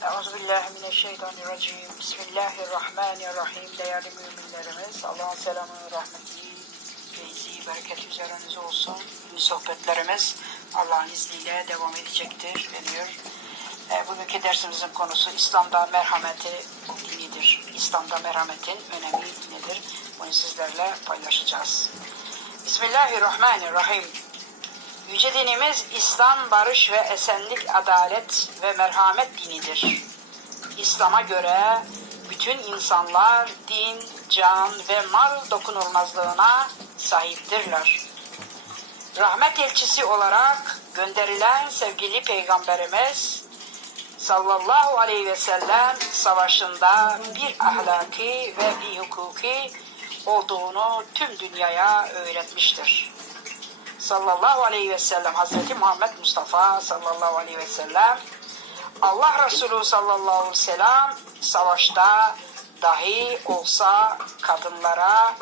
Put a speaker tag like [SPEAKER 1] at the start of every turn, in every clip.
[SPEAKER 1] Euzubillahimineşşeytanirracim. Bismillahirrahmanirrahim. Değerli müminlerimiz, Allah'ın selamı, rahmeti, feyzi, bereketi üzerinize olsun. Sohbetlerimiz Allah'ın izniyle devam edecektir, ediyor. E, bugünkü dersimizin konusu İslam'da merhameti dinidir. İslam'da merhametin önemi nedir? Bunu sizlerle paylaşacağız. Bismillahirrahmanirrahim. Yüce dinimiz İslam, barış ve esenlik, adalet ve merhamet dinidir. İslam'a göre bütün insanlar din, can ve mal dokunulmazlığına sahiptirler. Rahmet elçisi olarak gönderilen sevgili Peygamberimiz sallallahu aleyhi ve sellem savaşında bir ahlaki ve bir hukuki olduğunu tüm dünyaya öğretmiştir sallallahu aleyhi ve sellem Hazreti Muhammed Mustafa sallallahu aleyhi ve sellem Allah Resulü sallallahu aleyhi ve sellem savaşta dahi olsa kadınlara,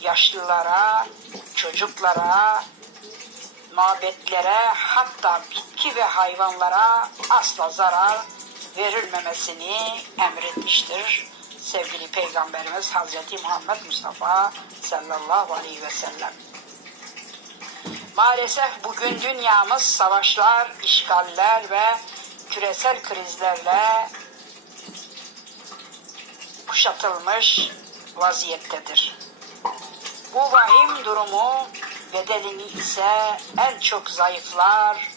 [SPEAKER 1] yaşlılara, çocuklara, mabetlere hatta bitki ve hayvanlara asla zarar verilmemesini emretmiştir. Sevgili Peygamberimiz Hazreti Muhammed Mustafa sallallahu aleyhi ve sellem. Maalesef bugün dünyamız savaşlar, işgaller ve küresel krizlerle kuşatılmış vaziyettedir. Bu vahim durumu bedelini ise en çok zayıflar,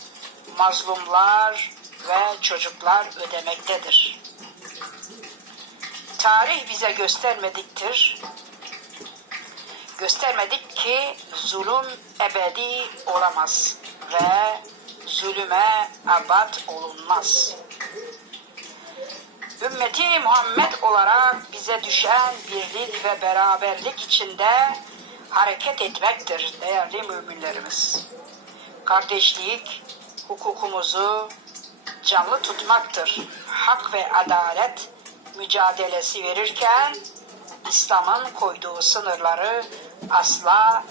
[SPEAKER 1] mazlumlar ve çocuklar ödemektedir. Tarih bize göstermediktir, göstermedik ki zulüm ebedi olamaz ve zulüme abad olunmaz. Ümmeti Muhammed olarak bize düşen birlik ve beraberlik içinde hareket etmektir değerli müminlerimiz. Kardeşlik hukukumuzu canlı tutmaktır. Hak ve adalet mücadelesi verirken İslam'ın koyduğu sınırları asla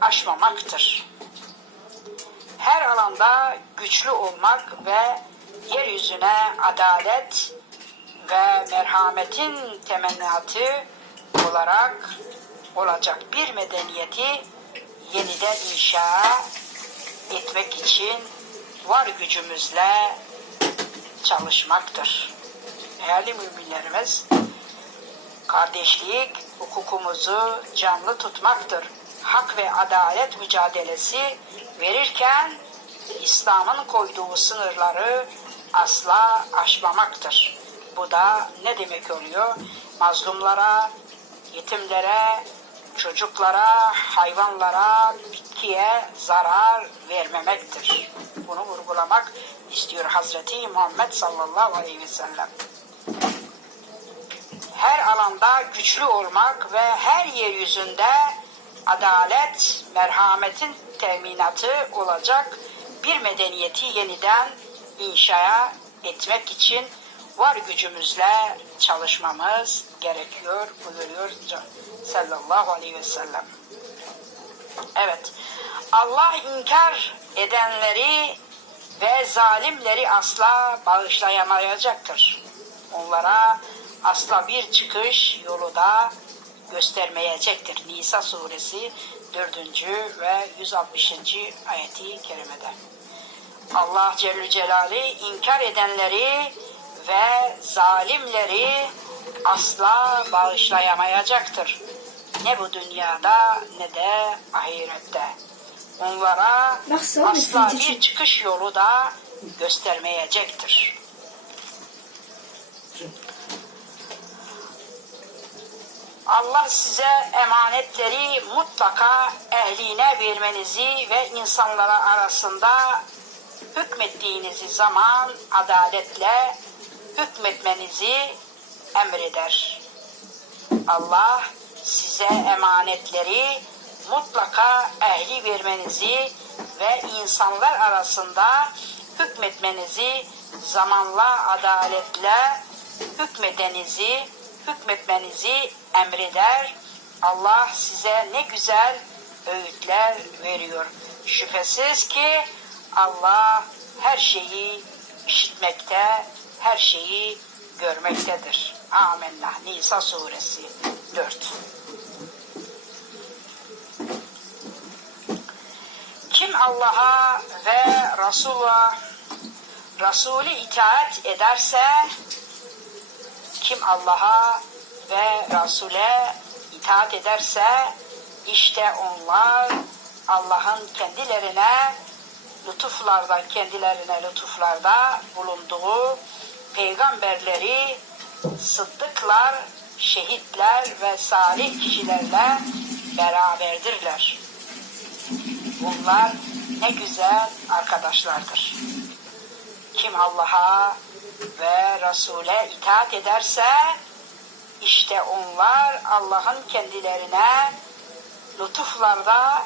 [SPEAKER 1] aşmamaktır. Her alanda güçlü olmak ve yeryüzüne adalet ve merhametin temennatı olarak olacak bir medeniyeti yeniden inşa etmek için var gücümüzle çalışmaktır. Değerli müminlerimiz, kardeşlik hukukumuzu canlı tutmaktır. Hak ve adalet mücadelesi verirken İslam'ın koyduğu sınırları asla aşmamaktır. Bu da ne demek oluyor? Mazlumlara, yetimlere, çocuklara, hayvanlara, bitkiye zarar vermemektir. Bunu vurgulamak istiyor Hazreti Muhammed sallallahu aleyhi ve sellem her alanda güçlü olmak ve her yeryüzünde adalet, merhametin teminatı olacak bir medeniyeti yeniden inşaya etmek için var gücümüzle çalışmamız gerekiyor buyuruyor sallallahu aleyhi ve sellem. Evet, Allah inkar edenleri ve zalimleri asla bağışlayamayacaktır. Onlara asla bir çıkış yolu da göstermeyecektir. Nisa suresi 4. ve 160. ayeti kerimede. Allah Celle Celali inkar edenleri ve zalimleri asla bağışlayamayacaktır. Ne bu dünyada ne de ahirette. Onlara asla bir çıkış yolu da göstermeyecektir. Allah size emanetleri mutlaka ehline vermenizi ve insanlara arasında hükmettiğiniz zaman adaletle hükmetmenizi emreder. Allah size emanetleri mutlaka ehli vermenizi ve insanlar arasında hükmetmenizi zamanla adaletle hükmedenizi hükmetmenizi emreder. Allah size ne güzel öğütler veriyor. Şüphesiz ki Allah her şeyi işitmekte, her şeyi görmektedir. Amenna. Nisa suresi 4. Kim Allah'a ve Resul'a Resulü itaat ederse kim Allah'a ve Resul'e itaat ederse işte onlar Allah'ın kendilerine lütuflarda kendilerine lütuflarda bulunduğu peygamberleri sıddıklar, şehitler ve salih kişilerle beraberdirler. Bunlar ne güzel arkadaşlardır. Kim Allah'a ve Resul'e itaat ederse işte onlar Allah'ın kendilerine lütuflarda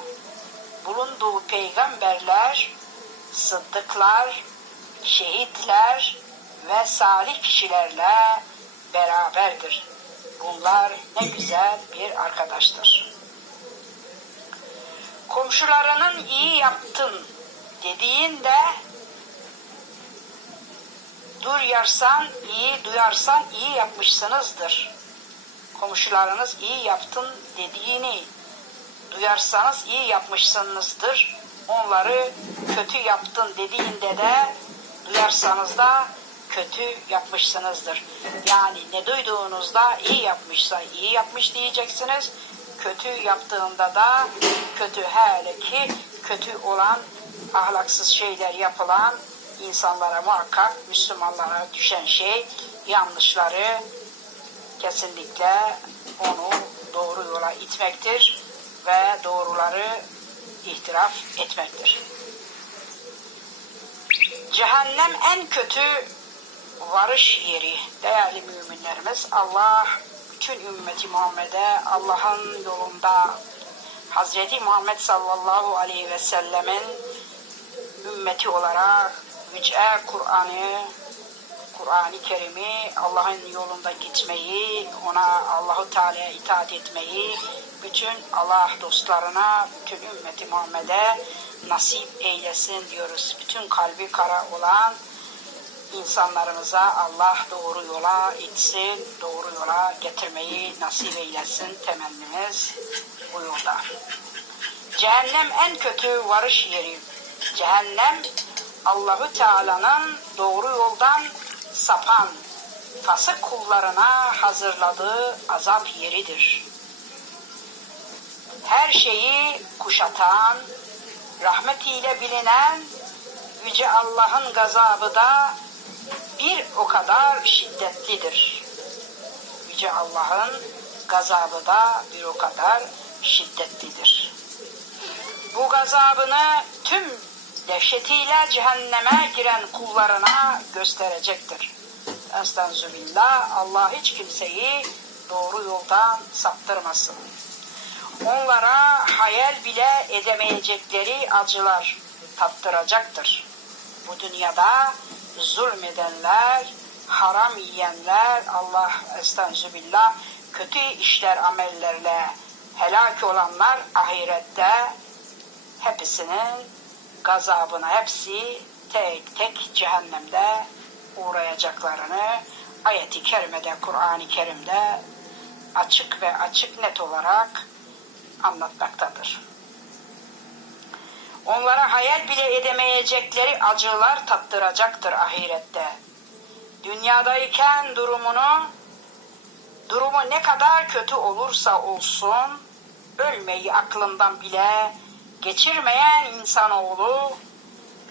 [SPEAKER 1] bulunduğu peygamberler, sıddıklar, şehitler ve salih kişilerle beraberdir. Bunlar ne güzel bir arkadaştır. Komşularının iyi yaptın dediğinde duyarsan iyi duyarsan iyi yapmışsınızdır. Komşularınız iyi yaptın dediğini duyarsanız iyi yapmışsınızdır. Onları kötü yaptın dediğinde de duyarsanız da kötü yapmışsınızdır. Yani ne duyduğunuzda iyi yapmışsa iyi yapmış diyeceksiniz. Kötü yaptığında da kötü hele ki kötü olan ahlaksız şeyler yapılan insanlara muhakkak Müslümanlara düşen şey yanlışları kesinlikle onu doğru yola itmektir ve doğruları ihtiraf etmektir. Cehennem en kötü varış yeri değerli müminlerimiz. Allah bütün ümmeti Muhammed'e Allah'ın yolunda Hazreti Muhammed sallallahu aleyhi ve sellemin ümmeti olarak yüce Kur'an'ı Kur'an-ı Kerim'i Allah'ın yolunda gitmeyi, ona Allahu Teala'ya itaat etmeyi bütün Allah dostlarına, bütün ümmeti Muhammed'e nasip eylesin diyoruz. Bütün kalbi kara olan insanlarımıza Allah doğru yola itsin, doğru yola getirmeyi nasip eylesin temennimiz bu yolda. Cehennem en kötü varış yeri. Cehennem Allahu Teala'nın doğru yoldan sapan fasık kullarına hazırladığı azap yeridir. Her şeyi kuşatan, rahmetiyle bilinen Yüce Allah'ın gazabı da bir o kadar şiddetlidir. Yüce Allah'ın gazabı da bir o kadar şiddetlidir. Bu gazabını tüm dehşetiyle cehenneme giren kullarına gösterecektir. Estağfirullah Allah hiç kimseyi doğru yoldan saptırmasın. Onlara hayal bile edemeyecekleri acılar tattıracaktır. Bu dünyada zulmedenler, haram yiyenler, Allah estağfirullah kötü işler amellerle helak olanlar ahirette hepsinin gazabına hepsi tek tek cehennemde uğrayacaklarını ayeti kerimede Kur'an-ı Kerim'de açık ve açık net olarak anlatmaktadır. Onlara hayal bile edemeyecekleri acılar tattıracaktır ahirette. Dünyadayken durumunu durumu ne kadar kötü olursa olsun ölmeyi aklından bile geçirmeyen insanoğlu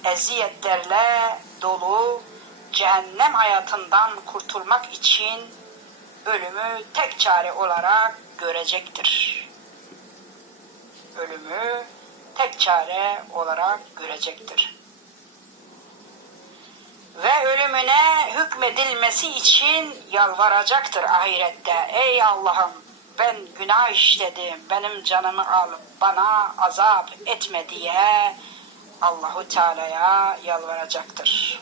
[SPEAKER 1] eziyetlerle dolu cehennem hayatından kurtulmak için ölümü tek çare olarak görecektir. Ölümü tek çare olarak görecektir. Ve ölümüne hükmedilmesi için yalvaracaktır ahirette. Ey Allah'ım ben günah işledim, benim canımı al, bana azap etme diye Allahu Teala'ya yalvaracaktır.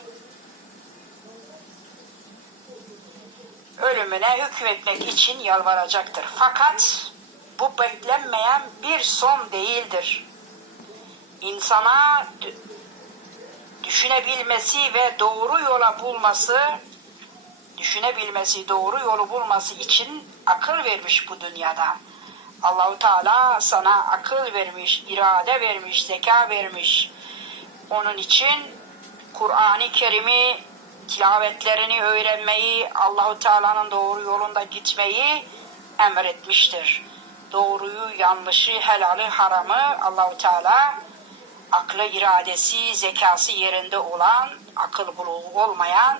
[SPEAKER 1] Ölümüne hükmetmek için yalvaracaktır. Fakat bu beklenmeyen bir son değildir. İnsana düşünebilmesi ve doğru yola bulması düşünebilmesi, doğru yolu bulması için akıl vermiş bu dünyada. Allahu Teala sana akıl vermiş, irade vermiş, zeka vermiş. Onun için Kur'an-ı Kerim'i tilavetlerini öğrenmeyi, Allahu Teala'nın doğru yolunda gitmeyi emretmiştir. Doğruyu, yanlışı, helali, haramı Allahu Teala aklı, iradesi, zekası yerinde olan, akıl buluğu olmayan,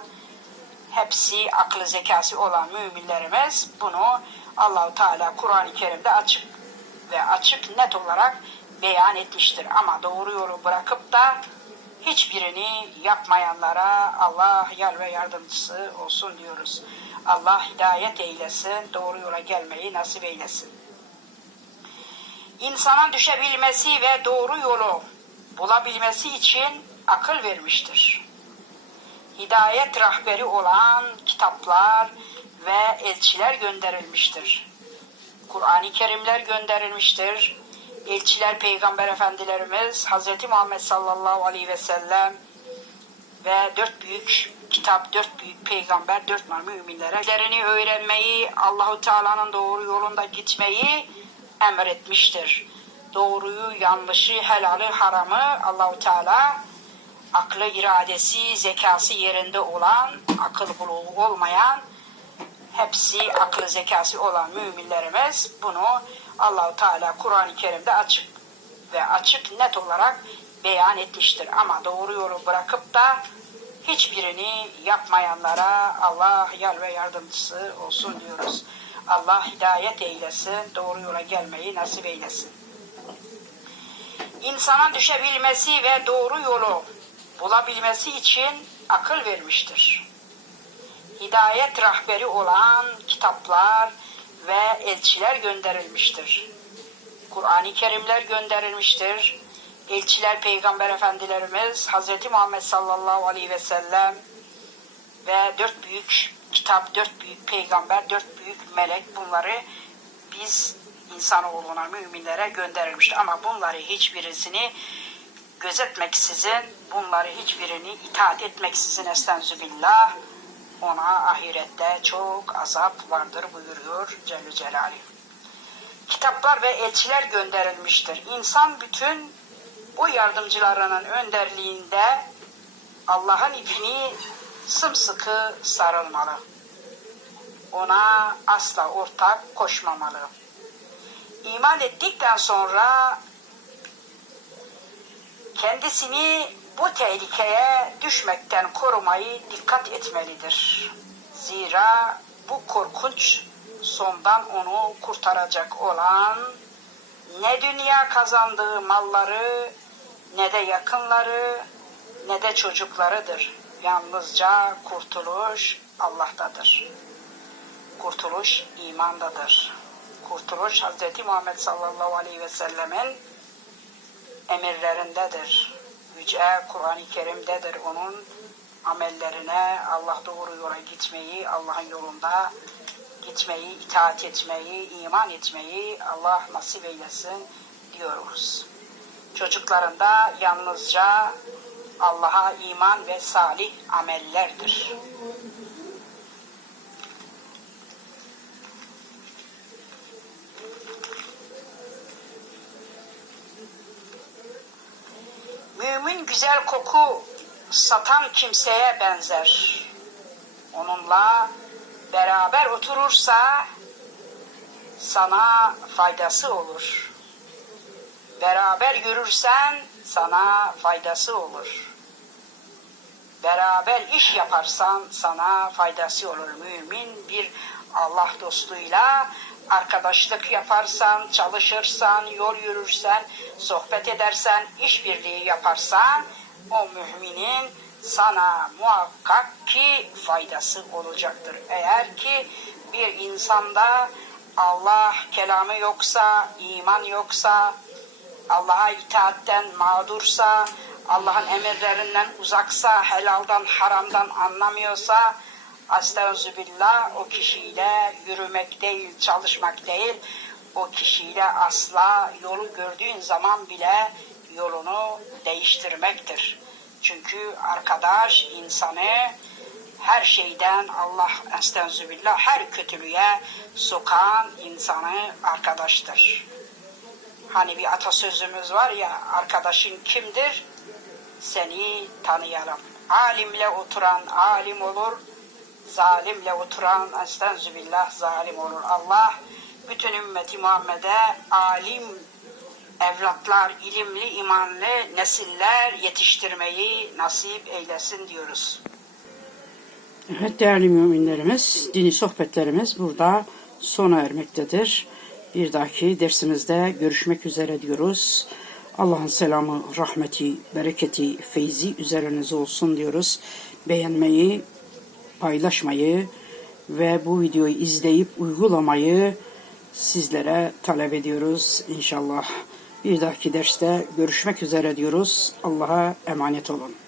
[SPEAKER 1] hepsi aklı zekası olan müminlerimiz bunu Allahu Teala Kur'an-ı Kerim'de açık ve açık net olarak beyan etmiştir. Ama doğru yolu bırakıp da hiçbirini yapmayanlara Allah yar ve yardımcısı olsun diyoruz. Allah hidayet eylesin, doğru yola gelmeyi nasip eylesin. İnsana düşebilmesi ve doğru yolu bulabilmesi için akıl vermiştir. Hidayet rahberi olan kitaplar ve elçiler gönderilmiştir. Kur'an-ı Kerimler gönderilmiştir. Elçiler Peygamber Efendilerimiz Hz. Muhammed sallallahu aleyhi ve sellem ve dört büyük kitap, dört büyük peygamber, dört mar müminlere lerini öğrenmeyi, Allahu Teala'nın doğru yolunda gitmeyi emretmiştir. Doğruyu, yanlışı, helali, haramı Allahu Teala aklı, iradesi, zekası yerinde olan, akıl buluğu olmayan, hepsi aklı zekası olan müminlerimiz bunu Allahu Teala Kur'an-ı Kerim'de açık ve açık net olarak beyan etmiştir. Ama doğru yolu bırakıp da hiçbirini yapmayanlara Allah yar ve yardımcısı olsun diyoruz. Allah hidayet eylesin, doğru yola gelmeyi nasip eylesin. İnsana düşebilmesi ve doğru yolu bulabilmesi için akıl vermiştir. Hidayet rahberi olan kitaplar ve elçiler gönderilmiştir. Kur'an-ı Kerimler gönderilmiştir. Elçiler Peygamber Efendilerimiz Hz. Muhammed sallallahu aleyhi ve sellem ve dört büyük kitap, dört büyük peygamber, dört büyük melek bunları biz insanoğluna, müminlere gönderilmiştir. Ama bunları hiçbirisini gözetmeksizin, bunları hiçbirini itaat etmeksizin estağfirullah ona ahirette çok azap vardır buyuruyor Celle Celaluhu. Kitaplar ve elçiler gönderilmiştir. İnsan bütün bu yardımcılarının önderliğinde Allah'ın ipini sımsıkı sarılmalı. Ona asla ortak koşmamalı. İman ettikten sonra kendisini bu tehlikeye düşmekten korumayı dikkat etmelidir. Zira bu korkunç sondan onu kurtaracak olan ne dünya kazandığı malları ne de yakınları ne de çocuklarıdır. Yalnızca kurtuluş Allah'tadır. Kurtuluş imandadır. Kurtuluş Hz. Muhammed sallallahu aleyhi ve sellemin emirlerindedir. Yüce Kur'an-ı Kerim'dedir onun amellerine Allah doğru yola gitmeyi, Allah'ın yolunda gitmeyi, itaat etmeyi, iman etmeyi Allah nasip eylesin diyoruz. Çocuklarında yalnızca Allah'a iman ve salih amellerdir. Mümin güzel koku satan kimseye benzer. Onunla beraber oturursa sana faydası olur. Beraber yürürsen sana faydası olur. Beraber iş yaparsan sana faydası olur. Mümin bir Allah dostuyla arkadaşlık yaparsan, çalışırsan, yol yürürsen, sohbet edersen, işbirliği yaparsan o müminin sana muhakkak ki faydası olacaktır. Eğer ki bir insanda Allah kelamı yoksa, iman yoksa, Allah'a itaatten mağdursa, Allah'ın emirlerinden uzaksa, helaldan haramdan anlamıyorsa, Estağfirullah o kişiyle yürümek değil, çalışmak değil, o kişiyle asla yolu gördüğün zaman bile yolunu değiştirmektir. Çünkü arkadaş insanı her şeyden Allah estağfirullah her kötülüğe sokan insanı arkadaştır. Hani bir atasözümüz var ya arkadaşın kimdir? Seni tanıyalım. Alimle oturan alim olur. Zalimle oturan estağfirullah zalim olur. Allah bütün ümmeti Muhammed'e alim evlatlar, ilimli, imanlı nesiller yetiştirmeyi nasip eylesin diyoruz.
[SPEAKER 2] Evet değerli müminlerimiz, dini sohbetlerimiz burada sona ermektedir. Bir dahaki dersimizde görüşmek üzere diyoruz. Allah'ın selamı, rahmeti, bereketi, feyzi üzerinize olsun diyoruz. Beğenmeyi, paylaşmayı ve bu videoyu izleyip uygulamayı sizlere talep ediyoruz inşallah. Bir dahaki derste görüşmek üzere diyoruz. Allah'a emanet olun.